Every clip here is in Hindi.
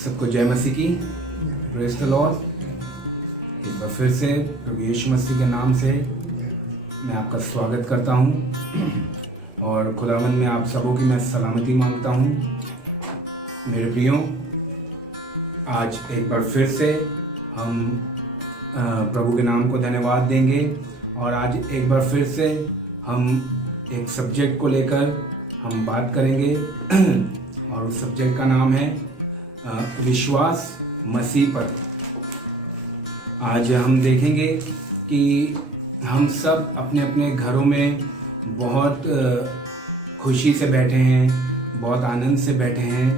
सबको जय मसीह की, प्रेज द लॉर्ड। एक बार फिर से प्रभु यीशु मसीह के नाम से मैं आपका स्वागत करता हूं और खुदावंद में आप सबों की मैं सलामती मांगता हूं। मेरे प्रियो, आज एक बार फिर से हम प्रभु के नाम को धन्यवाद देंगे और आज एक बार फिर से हम एक सब्जेक्ट को लेकर हम बात करेंगे और उस सब्जेक्ट का नाम है विश्वास मसीह पर। आज हम देखेंगे कि हम सब अपने अपने घरों में बहुत खुशी से बैठे हैं, बहुत आनंद से बैठे हैं,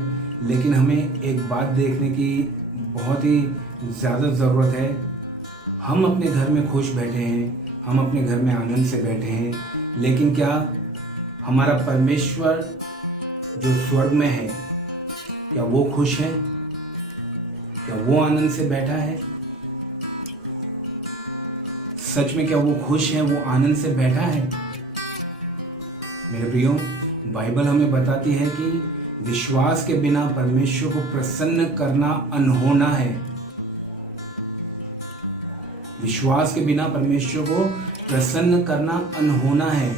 लेकिन हमें एक बात देखने की बहुत ही ज़्यादा ज़रूरत है। हम अपने घर में खुश बैठे हैं, हम अपने घर में आनंद से बैठे हैं, लेकिन क्या हमारा परमेश्वर जो स्वर्ग में है, क्या वो खुश है? क्या वो आनंद से बैठा है? सच में क्या वो खुश है, वो आनंद से बैठा है? मेरे प्रियो, बाइबल हमें बताती है कि विश्वास के बिना परमेश्वर को प्रसन्न करना अनहोना है। विश्वास के बिना परमेश्वर को प्रसन्न करना अनहोना है।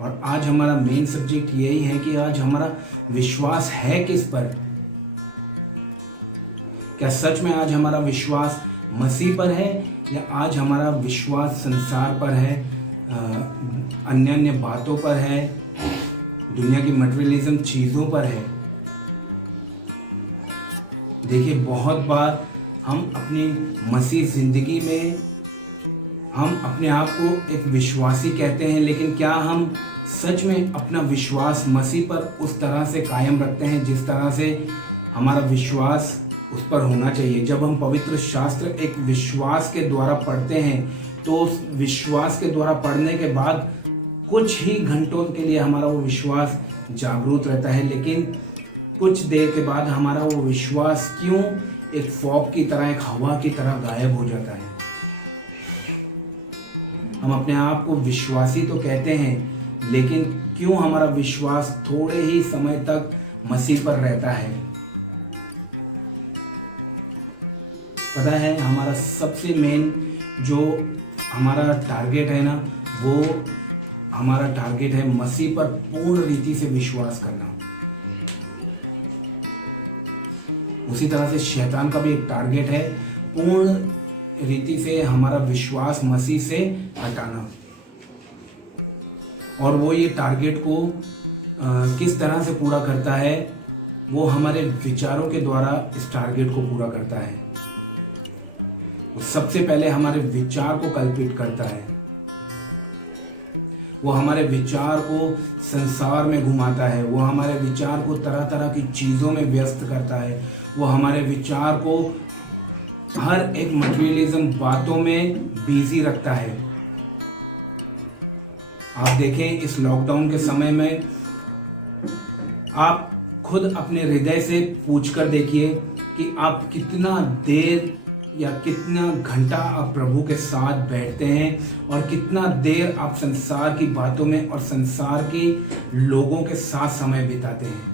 और आज हमारा मेन सब्जेक्ट यही है कि आज हमारा विश्वास है किस पर? क्या सच में आज हमारा विश्वास मसीह पर है या आज हमारा विश्वास संसार पर है, अन्य अन्य बातों पर है, दुनिया की मटेरियलिज्म चीज़ों पर है? देखिए, बहुत बार हम अपनी मसीह जिंदगी में हम अपने आप को एक विश्वासी कहते हैं, लेकिन क्या हम सच में अपना विश्वास मसीह पर उस तरह से कायम रखते हैं जिस तरह से हमारा विश्वास उस पर होना चाहिए? जब हम पवित्र शास्त्र एक विश्वास के द्वारा पढ़ते हैं तो उस विश्वास के द्वारा पढ़ने के बाद कुछ ही घंटों के लिए हमारा वो विश्वास जागरूक रहता है, लेकिन कुछ देर के बाद हमारा वो विश्वास क्यों एक फॉग की तरह, एक हवा की तरह गायब हो जाता है। हम अपने आप को विश्वासी तो कहते हैं, लेकिन क्यों हमारा विश्वास थोड़े ही समय तक मसीह पर रहता है? पता है, हमारा सबसे मेन जो हमारा टारगेट है ना, वो हमारा टारगेट है मसीह पर पूर्ण रीति से विश्वास करना। उसी तरह से शैतान का भी एक टारगेट है पूर्ण रीति से हमारा विश्वास मसीह से हटाना। और वो ये टारगेट को किस तरह से पूरा करता है? वो हमारे विचारों के द्वारा इस टारगेट को पूरा करता है। वो सबसे पहले हमारे विचार को कल्पित करता है। वो हमारे विचार को संसार में घुमाता है। वो हमारे विचार को तरह तरह की चीज़ों में व्यस्त करता है। वो हमारे विचार को हर एक मटेरियलिज्म बातों में बिजी रखता है। आप देखें, इस लॉकडाउन के समय में आप खुद अपने हृदय से पूछकर देखिए कि आप कितना देर या कितना घंटा आप प्रभु के साथ बैठते हैं और कितना देर आप संसार की बातों में और संसार के लोगों के साथ समय बिताते हैं।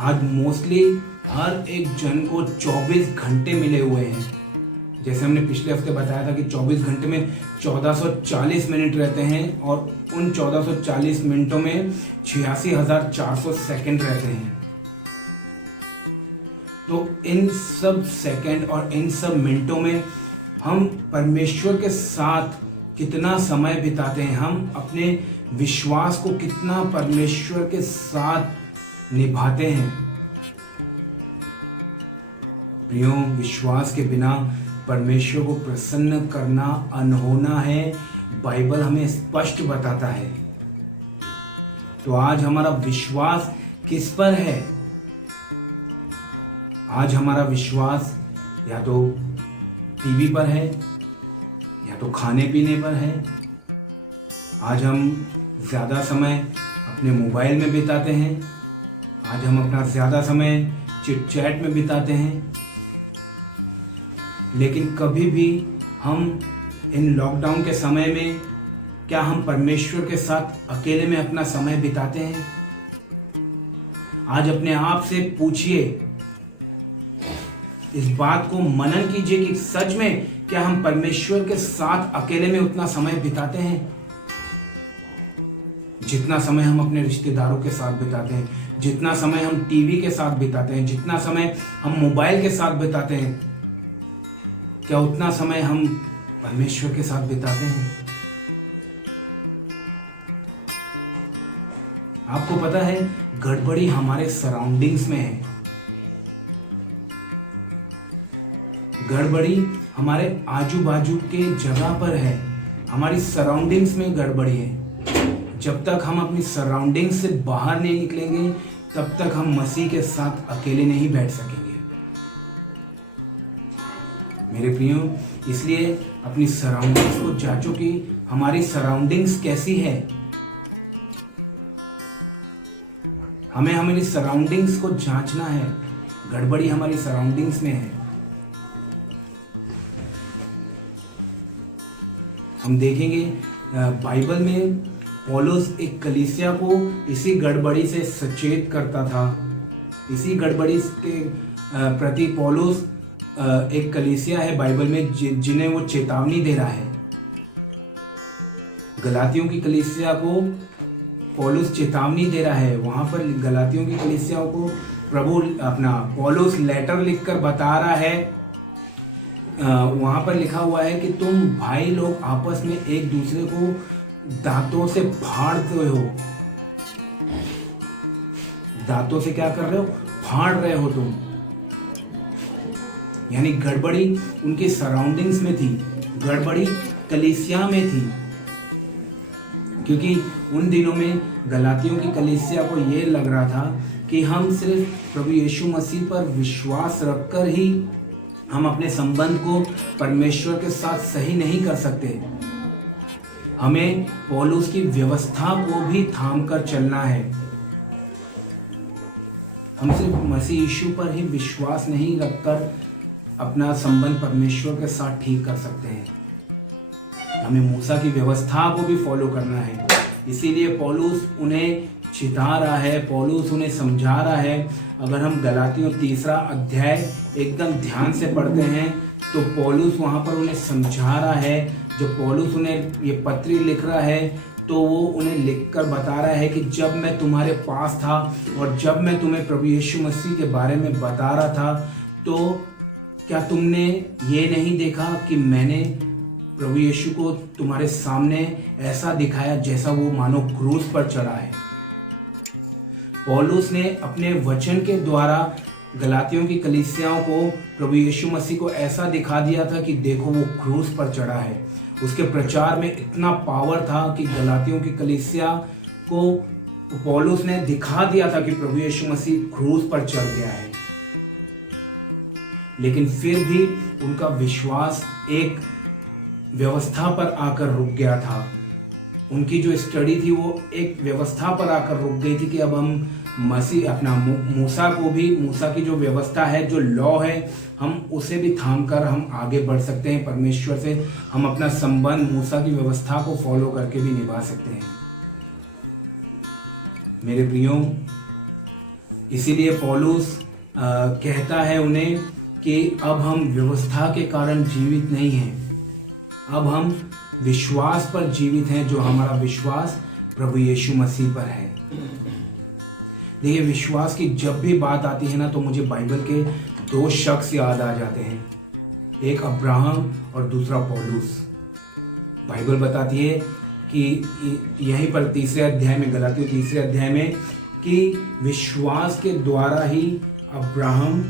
आज मोस्टली हर एक जन को 24 घंटे मिले हुए हैं। जैसे हमने पिछले हफ्ते बताया था कि 24 घंटे में 1440 मिनट रहते हैं और उन 1440 मिनटों में 86,400 सेकंड रहते हैं। तो इन सब सेकंड और इन सब मिनटों में हम परमेश्वर के साथ कितना समय बिताते हैं? हम अपने विश्वास को कितना परमेश्वर के साथ निभाते हैं? प्रियो, विश्वास के बिना परमेश्वर को प्रसन्न करना अनहोना है। बाइबल हमें स्पष्ट बताता है। तो आज हमारा विश्वास किस पर है? आज हमारा विश्वास या तो टीवी पर है या तो खाने पीने पर है। आज हम ज़्यादा समय अपने मोबाइल में बिताते हैं। आज हम अपना ज़्यादा समय चिट चैट में बिताते हैं। लेकिन कभी भी हम इन लॉकडाउन के समय में क्या हम परमेश्वर के साथ अकेले में अपना समय बिताते हैं? आज अपने आप से पूछिए, इस बात को मनन कीजिए कि सच में क्या हम परमेश्वर के साथ अकेले में उतना समय बिताते हैं जितना समय हम अपने रिश्तेदारों के साथ बिताते हैं, जितना समय हम टीवी के साथ बिताते हैं, जितना समय हम मोबाइल के साथ बिताते हैं, क्या उतना समय हम परमेश्वर के साथ बिताते हैं? आपको पता है, गड़बड़ी हमारे सराउंडिंग्स में है। गड़बड़ी हमारे आजू बाजू के जगह पर है, हमारी सराउंडिंग्स में गड़बड़ी है। जब तक हम अपनी सराउंडिंग्स से बाहर नहीं निकलेंगे तब तक हम मसीह के साथ अकेले नहीं बैठ सकेंगे। मेरे प्रियो, इसलिए अपनी सराउंडिंग्स को जांचो कि हमारी सराउंडिंग्स कैसी है। हमें हमारी सराउंडिंग्स को जांचना है। गड़बड़ी हमारी सराउंडिंग्स में है। हम देखेंगे बाइबल में पौलुस एक कलीसिया को इसी गड़बड़ी से सचेत करता था। इसी गड़बड़ी के प्रति पौलुस एक कलीसिया है बाइबल में जिन्हें वो चेतावनी दे रहा है। गलातियों की कलीसिया को पौलुस चेतावनी दे रहा है। वहां पर गलातियों की कलीसिया को प्रभु अपना पौलुस लेटर लिखकर बता रहा है। वहां पर लिखा हुआ है कि तुम भाई लोग आपस में एक दूसरे को दांतों से फाड़ते हो। दांतों से क्या कर रहे हो? फाड़ रहे हो तुम। यानी गड़बड़ी उनकी सराउंडिंग्स में थी, गड़बड़ी कलीसिया में थी। क्योंकि उन दिनों में गलातियों की कलीसिया को यह लग रहा था कि हम सिर्फ प्रभु यीशु मसीह पर विश्वास रखकर ही हम अपने संबंध को परमेश्वर के साथ सही नहीं कर सकते। हमें पौलुस की व्यवस्था को भी थाम कर चलना है। हम सिर्फ मसीह यीशु पर ही विश्वास नहीं रखकर अपना संबंध परमेश्वर के साथ ठीक कर सकते हैं। हमें मूसा की व्यवस्था को भी फॉलो करना है। इसीलिए पौलुस उन्हें चिता रहा है, पौलुस उन्हें समझा रहा है। अगर हम गलातियों 3 अध्याय एकदम ध्यान से पढ़ते हैं तो पौलुस वहां पर उन्हें समझा रहा है। जो पौलुस उन्हें ये पत्री लिख रहा है तो वो उन्हें लिखकर बता रहा है कि जब मैं तुम्हारे पास था और जब मैं तुम्हें प्रभु यीशु मसीह के बारे में बता रहा था तो क्या तुमने ये नहीं देखा कि मैंने प्रभु यीशु को तुम्हारे सामने ऐसा दिखाया जैसा वो मानो क्रूस पर चढ़ा है। पौलुस ने अपने वचन के द्वारा गलातियों की कलीसियाओं को प्रभु यीशु मसीह को ऐसा दिखा दिया था कि देखो वो क्रूस पर चढ़ा है। उसके प्रचार में इतना पावर था कि गलातियों की कलीसिया को पौलुस ने दिखा दिया था कि प्रभु यीशु मसीह क्रूस पर चढ़ गया है। लेकिन फिर भी उनका विश्वास एक व्यवस्था पर आकर रुक गया था। उनकी जो स्टडी थी वो एक व्यवस्था पर आकर रुक गई थी कि अब हम मसीह अपना मूसा को भी, मूसा की जो व्यवस्था है, जो लॉ है, हम उसे भी थाम कर हम आगे बढ़ सकते हैं परमेश्वर से। हम अपना संबंध मूसा की व्यवस्था को फॉलो करके भी निभा सकते हैं। मेरे प्रियो, इसीलिए पौलुस कहता है उन्हें कि अब हम व्यवस्था के कारण जीवित नहीं हैं, अब हम विश्वास पर जीवित हैं, जो हमारा विश्वास प्रभु यीशु मसीह पर है। देखिए, विश्वास की जब भी बात आती है ना तो मुझे बाइबल के 2 शख्स याद आ जाते हैं, एक अब्राहम और दूसरा पौलुस। बाइबल बताती है कि यहीं पर 3 अध्याय में, गलातियों 3 अध्याय में, कि विश्वास के द्वारा ही अब्राहम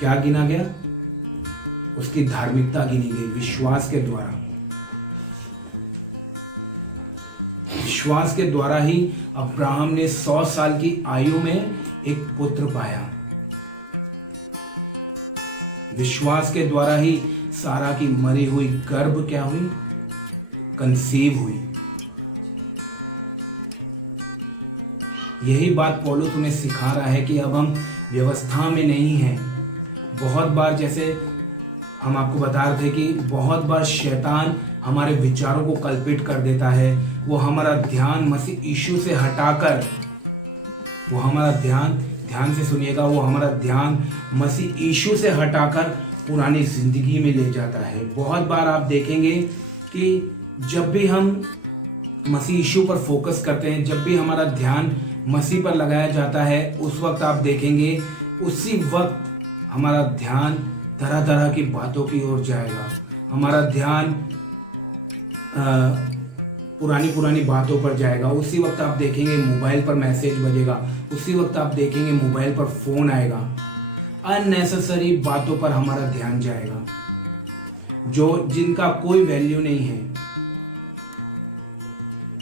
क्या गिना गया? उसकी धार्मिकता गिनी गई विश्वास के द्वारा। विश्वास के द्वारा ही अब्राहम ने 100 साल की आयु में एक पुत्र पाया। विश्वास के द्वारा ही सारा की मरी हुई गर्भ क्या हुई? कंसीव हुई। यही बात पौलुस हमें सिखा रहा है कि अब हम व्यवस्था में नहीं हैं। बहुत बार, जैसे हम आपको बता रहे थे कि बहुत बार शैतान हमारे विचारों को कल्पित कर देता है। वो हमारा ध्यान मसीह यीशु से हटाकर वो हमारा ध्यान से सुनिएगा, वो हमारा ध्यान मसीह यीशु से हटाकर पुरानी जिंदगी में ले जाता है। बहुत बार आप देखेंगे कि जब भी हम मसीह यीशु पर फोकस करते हैं, जब भी हमारा ध्यान मसीह पर लगाया जाता है, उस वक्त आप देखेंगे उसी वक्त हमारा ध्यान तरह तरह की बातों की ओर जाएगा। हमारा ध्यान पुरानी बातों पर जाएगा। उसी वक्त आप देखेंगे मोबाइल पर मैसेज बजेगा, उसी वक्त आप देखेंगे मोबाइल पर फोन आएगा। अननेसेसरी बातों पर हमारा ध्यान जाएगा, जिनका कोई वैल्यू नहीं है,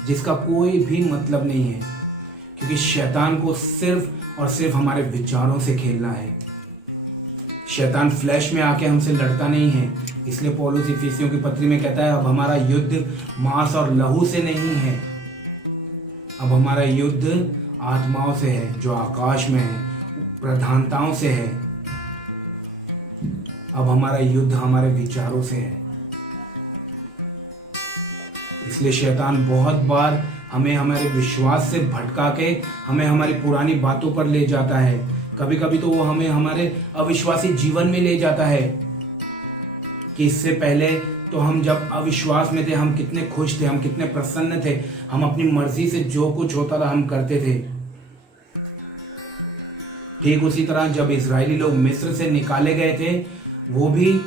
जिसका कोई भी मतलब नहीं है, क्योंकि शैतान को सिर्फ और सिर्फ हमारे विचारों से खेलना है। शैतान फ्लैश में आके हमसे लड़ता नहीं है। इसलिए पौलुस इफिसियों की पत्री में कहता है, अब हमारा युद्ध मांस और लहू से नहीं है, अब हमारा युद्ध आत्माओं से है जो आकाश में है, प्रधानताओं से है। अब हमारा युद्ध हमारे विचारों से है। इसलिए शैतान बहुत बार हमें हमारे विश्वास से भटका के हमें हमारी पुरानी बातों पर ले जाता है। कभी कभी तो वो हमें हमारे अविश्वासी जीवन में ले जाता है कि इससे पहले तो हम जब अविश्वास में थे, हम कितने खुश थे, हम कितने प्रसन्न थे, हम अपनी मर्जी से जो कुछ होता था हम करते थे। ठीक उसी तरह जब इजरायली लोग मिस्र से निकाले गए थे, वो भी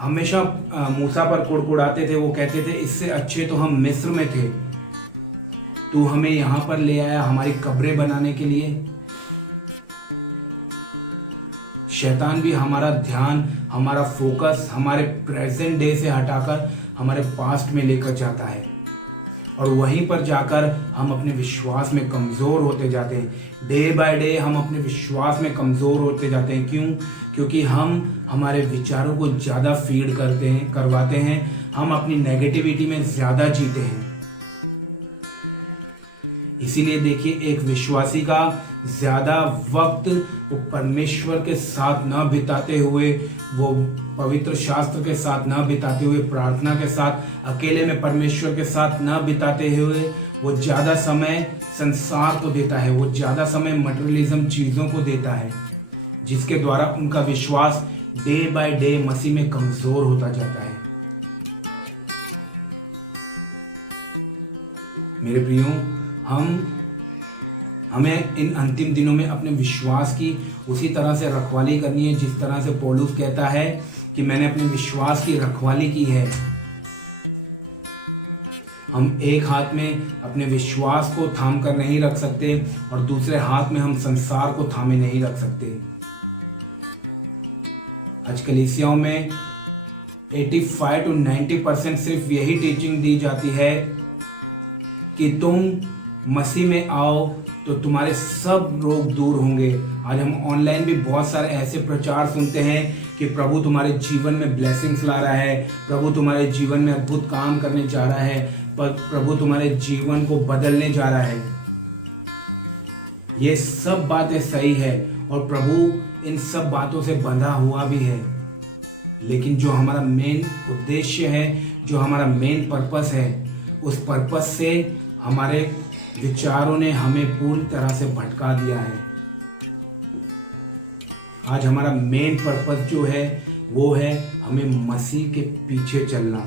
हमेशा मूसा पर कुड़कुड़ाते थे। वो कहते थे, इससे अच्छे तो हम मिस्र में थे, तू हमें यहां पर ले आया हमारी कब्रें बनाने के लिए। शैतान भी हमारा ध्यान, हमारा फोकस हमारे प्रेजेंट डे से हटाकर हमारे पास्ट में लेकर जाता है, और वहीं पर जाकर हम अपने विश्वास में कमज़ोर होते जाते हैं। डे बाय डे हम अपने विश्वास में कमज़ोर होते जाते हैं। क्यों? क्योंकि हम हमारे विचारों को ज़्यादा फीड करवाते हैं, हम अपनी नेगेटिविटी में ज़्यादा जीते हैं। इसीलिए देखिए, एक विश्वासी का ज़्यादा वक्त वो परमेश्वर के साथ न बिताते हुए, वो पवित्र शास्त्र के साथ न बिताते हुए, प्रार्थना के साथ, अकेले में परमेश्वर के साथ न बिताते हुए, वो ज़्यादा समय संसार को देता है, वो ज़्यादा समय मटेरियलिज्म चीज़ों को देता है, जिसके द्वारा उनका विश्वास डे बाय डे मसीह में कमज़ोर होता जाता है। मेरे प्रियो, हमें इन अंतिम दिनों में अपने विश्वास की उसी तरह से रखवाली करनी है जिस तरह से पौलुस कहता है कि मैंने अपने विश्वास की रखवाली की है। हम एक हाथ में अपने विश्वास को थाम कर नहीं रख सकते और दूसरे हाथ में हम संसार को थामे नहीं रख सकते। आज कलीसियाओं में 85 to 90% सिर्फ यही टीचिंग दी जाती है कि तुम मसीह में आओ तो तुम्हारे सब रोग दूर होंगे। आज हम ऑनलाइन भी बहुत सारे ऐसे प्रचार सुनते हैं कि प्रभु तुम्हारे जीवन में ब्लेसिंग्स ला रहा है, प्रभु तुम्हारे जीवन में अद्भुत काम करने जा रहा है, प्रभु तुम्हारे जीवन को बदलने जा रहा है। ये सब बातें सही है और प्रभु इन सब बातों से बंधा हुआ भी है, लेकिन जो हमारा मेन उद्देश्य है, जो हमारा मेन पर्पस है, उस पर्पस से हमारे विचारों ने हमें पूरी तरह से भटका दिया है। आज हमारा मेन पर्पस जो है वो है हमें मसीह के पीछे चलना,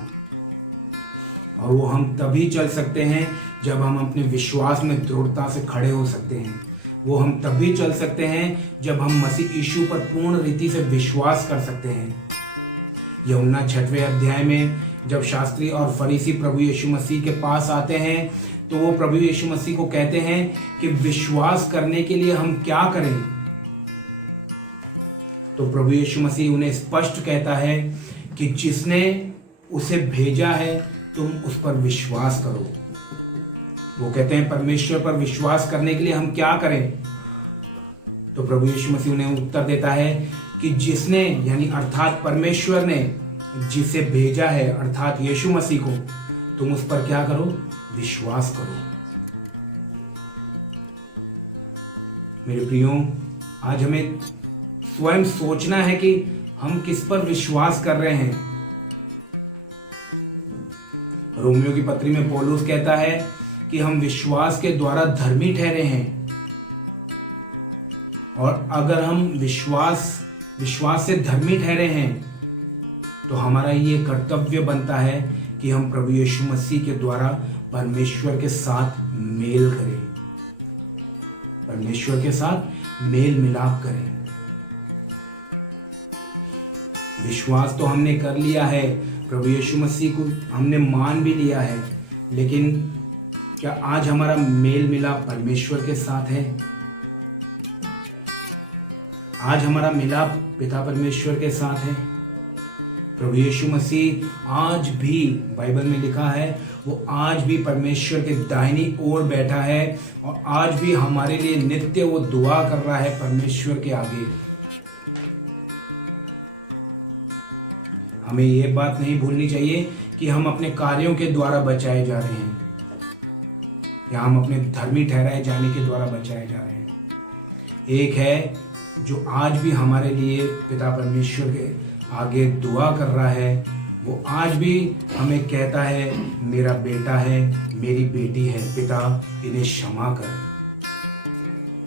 और वो हम तभी चल सकते हैं जब हम अपने विश्वास में दृढ़ता से खड़े हो सकते हैं। वो हम तभी चल सकते हैं जब हम मसीह यीशु पर पूर्ण रीति से विश्वास कर सकते हैं। यूहन्ना 6वें अध्याय में जब शास्त्री और फरीसी प्रभु यीशु मसीह के पास आते हैं तो वो प्रभु यीशु मसीह को कहते हैं कि विश्वास करने के लिए हम क्या करें। तो प्रभु यीशु मसीह उन्हें स्पष्ट कहता है कि जिसने उसे भेजा है तुम उस पर विश्वास करो। वो कहते हैं परमेश्वर पर विश्वास करने के लिए हम क्या करें। तो प्रभु यीशु मसीह उन्हें उत्तर देता है कि जिसने, यानी अर्थात परमेश्वर ने जिसे भेजा है, अर्थात यीशु मसीह को, तुम उस पर क्या करो, विश्वास करो। मेरे प्रियो, आज हमें स्वयं सोचना है कि हम किस पर विश्वास कर रहे हैं। रोमियो की पत्री में पौलुस कहता है कि हम विश्वास के द्वारा धर्मी ठहरे हैं। और अगर हम विश्वास से धर्मी ठहरे हैं तो हमारा ये कर्तव्य बनता है कि हम प्रभु यीशु मसीह के द्वारा परमेश्वर के साथ मेल करें, परमेश्वर के साथ मेल मिलाप करें। विश्वास तो हमने कर लिया है, प्रभु यीशु मसीह को हमने मान भी लिया है, लेकिन क्या आज हमारा मेल मिलाप परमेश्वर के साथ है? आज हमारा मिलाप पिता परमेश्वर के साथ है। प्रभु यीशु मसीह आज भी, बाइबल में लिखा है, वो आज भी परमेश्वर के दाहिनी ओर बैठा है और आज भी हमारे लिए नित्य वो दुआ कर रहा है परमेश्वर के आगे। हमें ये बात नहीं भूलनी चाहिए कि हम अपने कार्यों के द्वारा बचाए जा रहे हैं या हम अपने धर्मी ठहराए जाने के द्वारा बचाए जा रहे हैं। एक है जो आज भी हमारे लिए पिता परमेश्वर के आगे दुआ कर रहा है, वो आज भी हमें कहता है, मेरा बेटा है, मेरी बेटी है, पिता इन्हें क्षमा कर।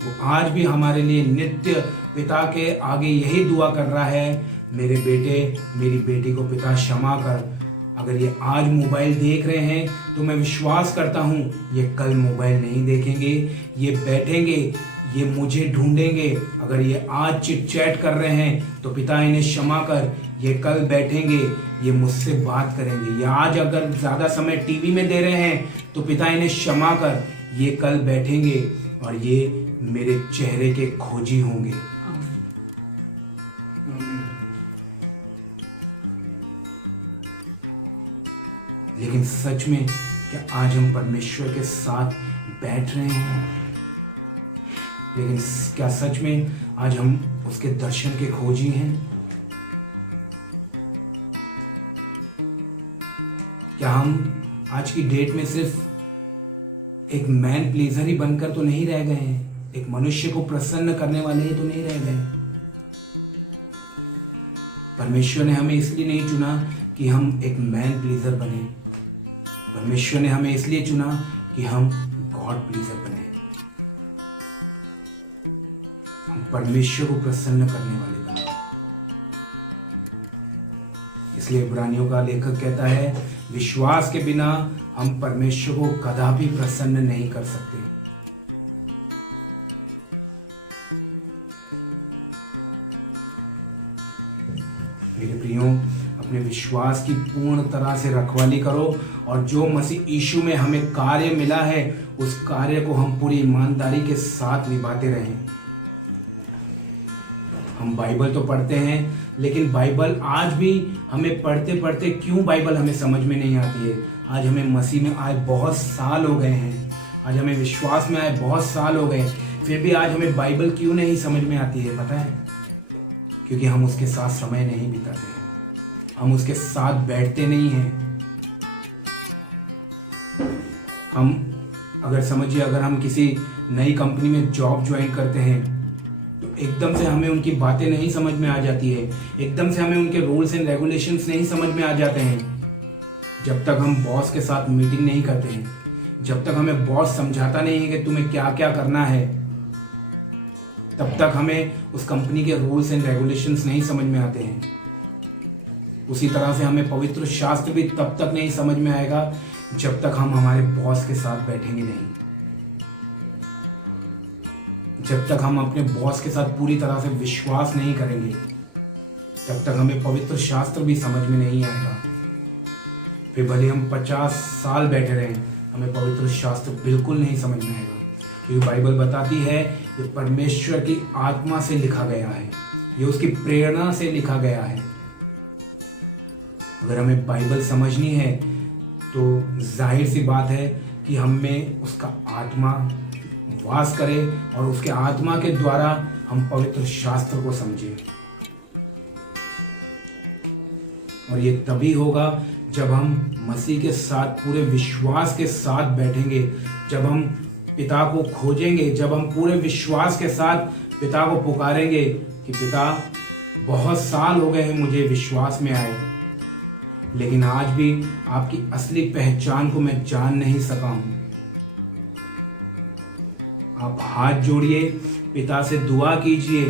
वो आज भी हमारे लिए नित्य पिता के आगे यही दुआ कर रहा है, मेरे बेटे, मेरी बेटी को पिता क्षमा कर। अगर ये आज मोबाइल देख रहे हैं तो मैं विश्वास करता हूँ ये कल मोबाइल नहीं देखेंगे, ये बैठेंगे, ये मुझे ढूंढेंगे। अगर ये आज चिट चैट कर रहे हैं तो पिता इन्हें क्षमा कर, ये कल बैठेंगे, ये मुझसे बात करेंगे। या आज अगर ज़्यादा समय टीवी में दे रहे हैं तो पिता इन्हें क्षमा कर, ये कल बैठेंगे और ये मेरे चेहरे के खोजी होंगे। लेकिन सच में क्या आज हम परमेश्वर के साथ बैठ रहे हैं? लेकिन क्या सच में आज हम उसके दर्शन के खोजी हैं? क्या हम आज की डेट में सिर्फ एक मैन प्लीजर ही बनकर तो नहीं रह गए हैं, एक मनुष्य को प्रसन्न करने वाले ही तो नहीं रह गए? परमेश्वर ने हमें इसलिए नहीं चुना कि हम एक मैन प्लीजर बने, परमेश्वर ने हमें इसलिए चुना कि हम गॉड प्लीजर बने, हम परमेश्वर को प्रसन्न करने वाले बने। इसलिए इब्रानियों का लेखक कहता है, विश्वास के बिना हम परमेश्वर को कदापि प्रसन्न नहीं कर सकते। मेरे प्रियो, अपने विश्वास की पूर्ण तरह से रखवाली करो और जो मसीह यीशु में हमें कार्य मिला है उस कार्य को हम पूरी ईमानदारी के साथ निभाते रहें। हम बाइबल तो पढ़ते हैं, लेकिन बाइबल आज भी हमें पढ़ते पढ़ते क्यों बाइबल हमें समझ में नहीं आती है। आज हमें मसीह में आए बहुत साल हो गए हैं, आज हमें विश्वास में आए बहुत साल हो गए, फिर भी आज हमें बाइबल क्यों नहीं समझ में आती है पता है? क्योंकि हम उसके साथ समय नहीं बिताते हैं, हम उसके साथ बैठते नहीं हैं। हम अगर समझिए, अगर हम किसी नई कंपनी में जॉब ज्वाइन करते हैं तो एकदम से हमें उनकी बातें नहीं समझ में आ जाती है, एकदम से हमें उनके रूल्स एंड रेगुलेशंस नहीं समझ में आ जाते हैं। जब तक हम बॉस के साथ मीटिंग नहीं करते हैं, जब तक हमें बॉस समझाता नहीं है कि तुम्हें क्या क्या करना है, तब तक हमें उस कंपनी के रूल्स एंड रेगुलेशंस नहीं समझ में आते हैं। उसी तरह से हमें पवित्र शास्त्र भी तब तक नहीं समझ में आएगा जब तक हम हमारे बॉस के साथ बैठेंगे नहीं, जब तक हम अपने बॉस के साथ पूरी तरह से विश्वास नहीं करेंगे, तब तक हमें पवित्र शास्त्र भी समझ में नहीं आएगा। फिर भले हम 50 साल बैठे रहें, हमें पवित्र शास्त्र बिल्कुल नहीं समझ में आएगा, क्योंकि बाइबल बताती है ये परमेश्वर की आत्मा से लिखा गया है, ये उसकी प्रेरणा से लिखा गया है। अगर हमें बाइबल समझनी है तो जाहिर सी बात है कि हम में उसका आत्मा वास करे और उसके आत्मा के द्वारा हम पवित्र शास्त्र को समझें। और ये तभी होगा जब हम मसीह के साथ पूरे विश्वास के साथ बैठेंगे, जब हम पिता को खोजेंगे, जब हम पूरे विश्वास के साथ पिता को पुकारेंगे कि पिता बहुत साल हो गए हैं मुझे विश्वास में आए, लेकिन आज भी आपकी असली पहचान को मैं जान नहीं सका हूं। आप हाथ जोड़िए, पिता से दुआ कीजिए,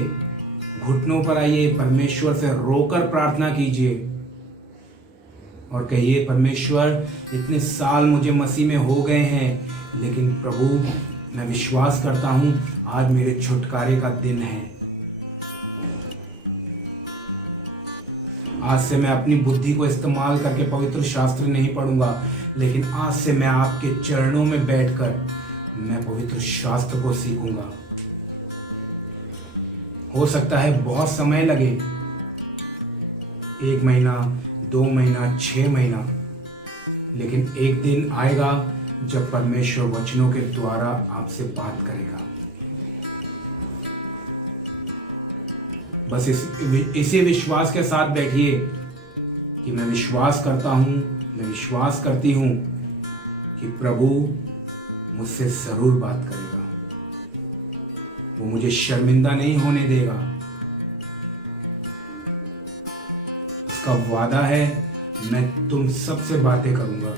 घुटनों पर आइए, परमेश्वर से रोकर प्रार्थना कीजिए और कहिए, परमेश्वर इतने साल मुझे मसीह में हो गए हैं, लेकिन प्रभु मैं विश्वास करता हूं आज मेरे छुटकारे का दिन है। आज से मैं अपनी बुद्धि को इस्तेमाल करके पवित्र शास्त्र नहीं पढ़ूंगा, लेकिन आज से मैं आपके चरणों में बैठकर मैं पवित्र शास्त्र को सीखूंगा। हो सकता है बहुत समय लगे, 1 महीना, 2 महीना, 6 महीना, लेकिन एक दिन आएगा जब परमेश्वर वचनों के द्वारा आपसे बात करेगा। बस इसी विश्वास के साथ बैठिए कि मैं विश्वास करता हूं, मैं विश्वास करती हूं कि प्रभु मुझसे जरूर बात करेगा। वो मुझे शर्मिंदा नहीं होने देगा। उसका वादा है, मैं तुम सबसे बातें करूंगा।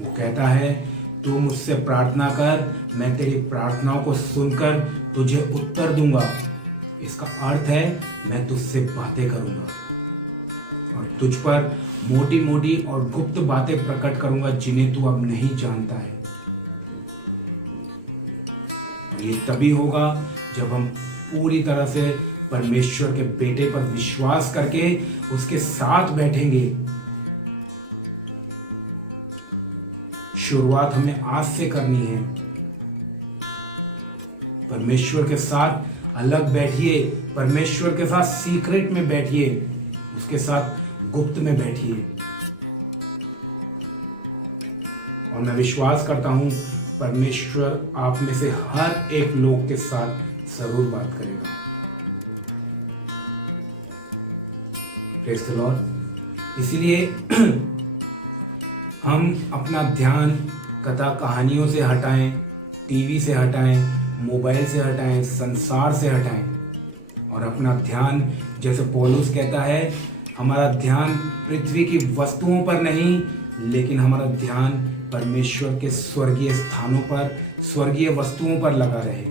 वो कहता है, तू मुझसे प्रार्थना कर, मैं तेरी प्रार्थनाओं को सुनकर तुझे उत्तर दूंगा। इसका अर्थ है मैं तुझसे बातें करूंगा और तुझ पर मोटी मोटी और गुप्त बातें प्रकट करूंगा जिन्हें तू अब नहीं जानता है। और ये तभी होगा जब हम पूरी तरह से परमेश्वर के बेटे पर विश्वास करके उसके साथ बैठेंगे। शुरुआत हमें आज से करनी है। परमेश्वर के साथ अलग बैठिए, परमेश्वर के साथ सीक्रेट में बैठिए, उसके साथ गुप्त में बैठिए। और मैं विश्वास करता हूं परमेश्वर आप में से हर एक लोग के साथ जरूर बात करेगा। Praise the Lord. इसीलिए हम अपना ध्यान कथा कहानियों से हटाएं, टीवी से हटाएं, मोबाइल से हटाएं, संसार से हटाएं और अपना ध्यान, जैसे पौलुस कहता है, हमारा ध्यान पृथ्वी की वस्तुओं पर नहीं, लेकिन हमारा ध्यान परमेश्वर के स्वर्गीय स्थानों पर, स्वर्गीय वस्तुओं पर लगा रहे।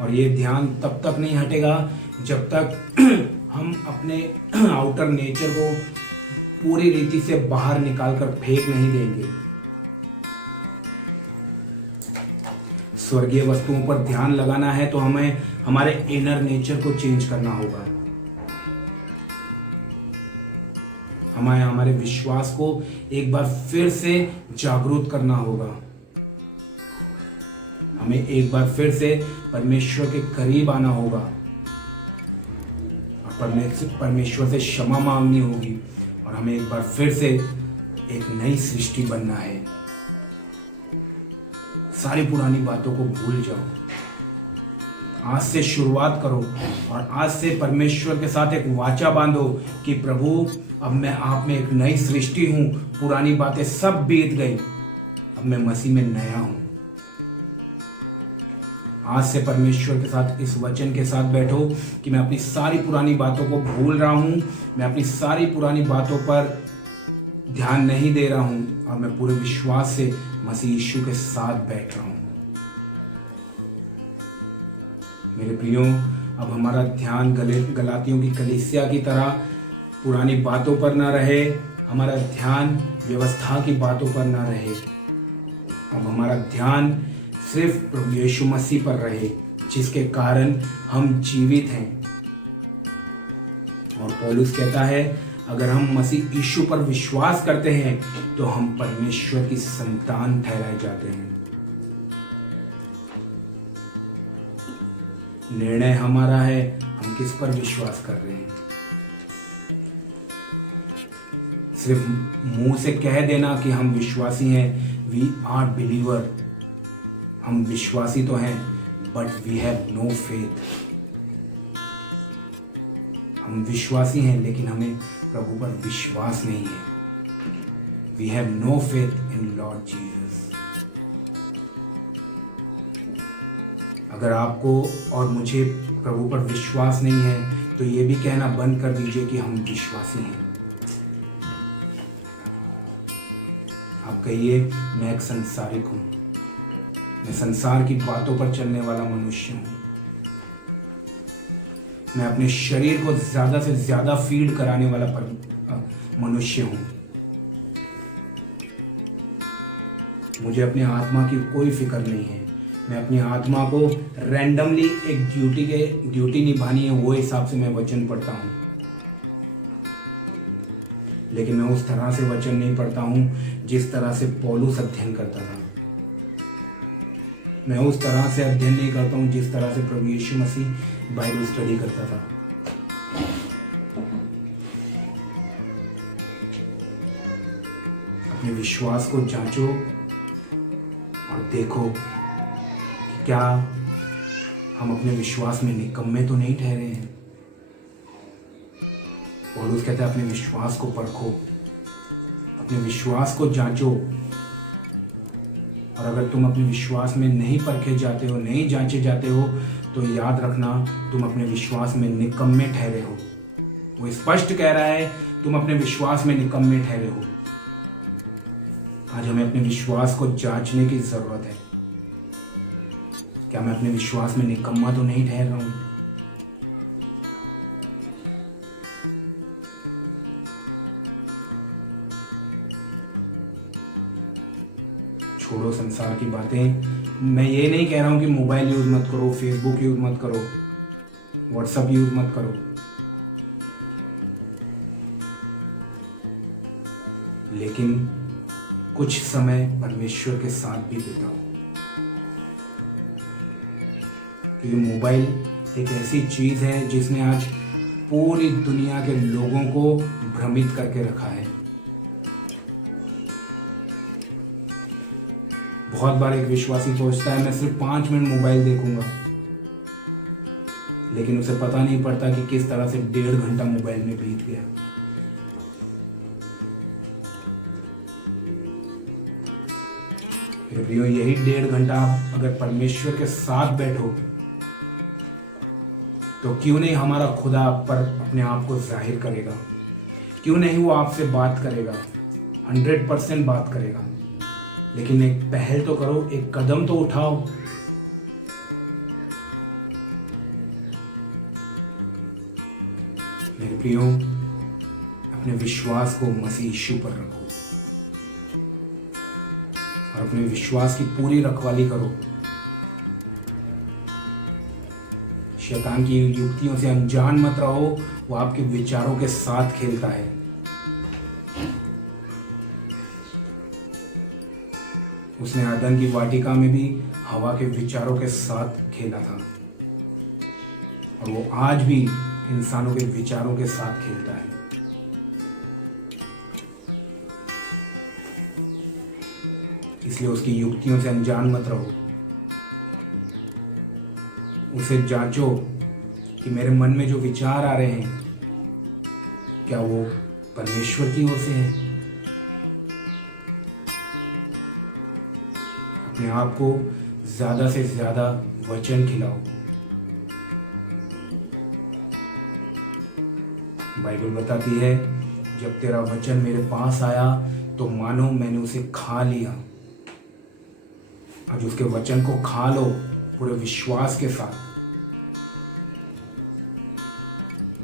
और ये ध्यान तब तक नहीं हटेगा जब तक हम अपने आउटर नेचर को पूरी रीति से बाहर निकालकर फेंक नहीं देंगे। स्वर्गीय वस्तुओं पर ध्यान लगाना है तो हमें हमारे इनर नेचर को चेंज करना होगा। हमें हमारे विश्वास को एक बार फिर से जागरूक करना होगा। हमें एक बार फिर से परमेश्वर के करीब आना होगा और परमेश्वर से क्षमा मांगनी होगी और हमें एक बार फिर से एक नई सृष्टि बनना है। सारी पुरानी बातों को भूल जाओ। आज से शुरुआत करो और आज से परमेश्वर के साथ एक वाचा बांधो कि प्रभु अब मैं आप में एक नई सृष्टि हूं, पुरानी बातें सब बीत गई, अब मैं मसीह में नया हूं। आज से परमेश्वर के साथ इस वचन के साथ बैठो कि मैं अपनी सारी पुरानी बातों को भूल रहा हूं, मैं अपनी सारी पुरानी बातों पर ध्यान नहीं दे रहा हूं और मैं पूरे विश्वास से मसीह यीशु के साथ बैठ रहा हूं। मेरे प्रियो, अब हमारा ध्यान गलातियों की कलीसिया की तरह पुरानी बातों पर ना रहे, हमारा ध्यान व्यवस्था की बातों पर ना रहे। अब हमारा ध्यान सिर्फ प्रभु यीशु मसीह पर रहे, जिसके कारण हम जीवित हैं। और पौलुस कहता है, अगर हम मसीह यीशु पर विश्वास करते हैं तो हम परमेश्वर की संतान ठहराए जाते हैं। निर्णय हमारा है, हम किस पर विश्वास कर रहे हैं। सिर्फ मुंह से कह देना कि हम विश्वासी हैं, वी आर बिलीवर, हम विश्वासी तो हैं, but we have no faith. हम विश्वासी हैं लेकिन हमें प्रभु पर विश्वास नहीं है। We have no faith in Lord Jesus. अगर आपको और मुझे प्रभु पर विश्वास नहीं है तो ये भी कहना बंद कर दीजिए कि हम विश्वासी हैं। आप कहिए, मैं एक संसारिक हूँ, मैं संसार की बातों पर चलने वाला मनुष्य हूँ, मैं अपने शरीर को ज़्यादा से ज़्यादा फीड कराने वाला मनुष्य हूँ। मुझे अपनी आत्मा की कोई फिक्र नहीं है। मैं अपनी आत्मा को रैंडमली एक ड्यूटी निभानी है, वो हिसाब से मैं वचन पढ़ता हूँ। लेकिन मैं उस तरह से वचन नहीं पढ़ता हूँ जिस तरह से पौलुस अध्ययन करता था। मैं उस तरह से अध्ययन नहीं करता हूँ जिस तरह से प्रभु यीशु मसीह बाइबल स्टडी करता था। अपने विश्वास को जांचो और देखो कि क्या हम अपने विश्वास में निकम्मे तो नहीं ठहरे हैं। पौलुस कहता है अपने विश्वास को परखो, अपने विश्वास को जांचो, और अगर तुम अपने विश्वास में नहीं परखे जाते हो, नहीं जांचे जाते हो, तो याद रखना तुम अपने विश्वास में निकम्मे ठहरे हो। वो स्पष्ट कह रहा है तुम अपने विश्वास में निकम्मे ठहरे हो। आज हमें अपने विश्वास को जांचने की जरूरत है। क्या मैं अपने विश्वास में निकम्मा तो नहीं ठहर रहा हूं? छोड़ो संसार की बातें। मैं ये नहीं कह रहा हूं कि मोबाइल यूज मत करो, फेसबुक यूज मत करो, व्हाट्सएप यूज मत करो, लेकिन कुछ समय परमेश्वर के साथ भी बिताओ। क्योंकि मोबाइल एक ऐसी चीज है जिसने आज पूरी दुनिया के लोगों को भ्रमित करके रखा है। बहुत बार एक विश्वासी सोचता है मैं सिर्फ 5 मिनट मोबाइल देखूंगा, लेकिन उसे पता नहीं पड़ता कि किस तरह से 1.5 घंटा मोबाइल में बीत गया। मेरे प्रियो, यही 1.5 घंटा आप अगर परमेश्वर के साथ बैठो तो क्यों नहीं हमारा खुदा आप पर अपने आप को जाहिर करेगा, क्यों नहीं वो आपसे बात करेगा, 100% बात करेगा। लेकिन एक पहल तो करो, एक कदम तो उठाओ। मेरे प्रियो, अपने विश्वास को मसीह यीशु पर रखो और अपने विश्वास की पूरी रखवाली करो। शैतान की युक्तियों से अनजान मत रहो, वो आपके विचारों के साथ खेलता है। उसने आदम की वाटिका में भी हवा के विचारों के साथ खेला था, और वो आज भी इंसानों के विचारों के साथ खेलता है। इसलिए उसकी युक्तियों से अनजान मत रहो। उसे जांचो कि मेरे मन में जो विचार आ रहे हैं क्या वो परमेश्वर की ओर से है। अपने आप को ज्यादा से ज्यादा वचन खिलाओ। बाइबल बताती है जब तेरा वचन मेरे पास आया तो मानो मैंने उसे खा लिया। आज उसके वचन को खा लो पूरे विश्वास के साथ।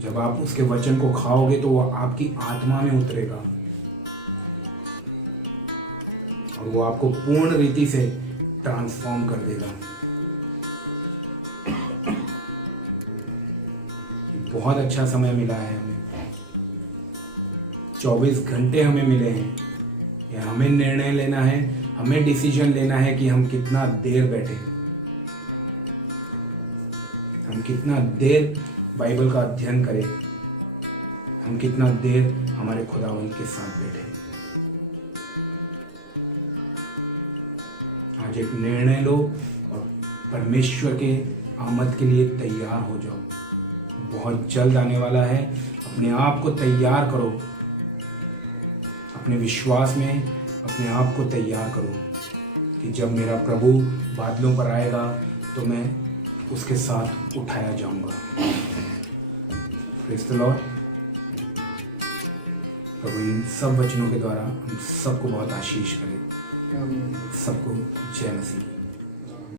जब आप उसके वचन को खाओगे तो वो आपकी आत्मा में उतरेगा और वो आपको पूर्ण रीति से ट्रांसफॉर्म कर देगा। बहुत अच्छा समय मिला है हमें, 24 घंटे हमें मिले हैं। या हमें निर्णय लेना है, हमें डिसीजन लेना है कि हम कितना देर बैठे, हम कितना देर बाइबल का अध्ययन करें, हम कितना देर हमारे खुदावंद के साथ बैठे। आज एक निर्णय लो और परमेश्वर के आमद के लिए तैयार हो जाओ। बहुत जल्द आने वाला है। अपने आप को तैयार करो, अपने विश्वास में अपने आप को तैयार करो कि जब मेरा प्रभु बादलों पर आएगा तो मैं उसके साथ उठाया जाऊंगा। Praise the Lord. प्रभु इन सब वचनों के द्वारा हम सबको बहुत आशीष करे। सबको जय मसीह।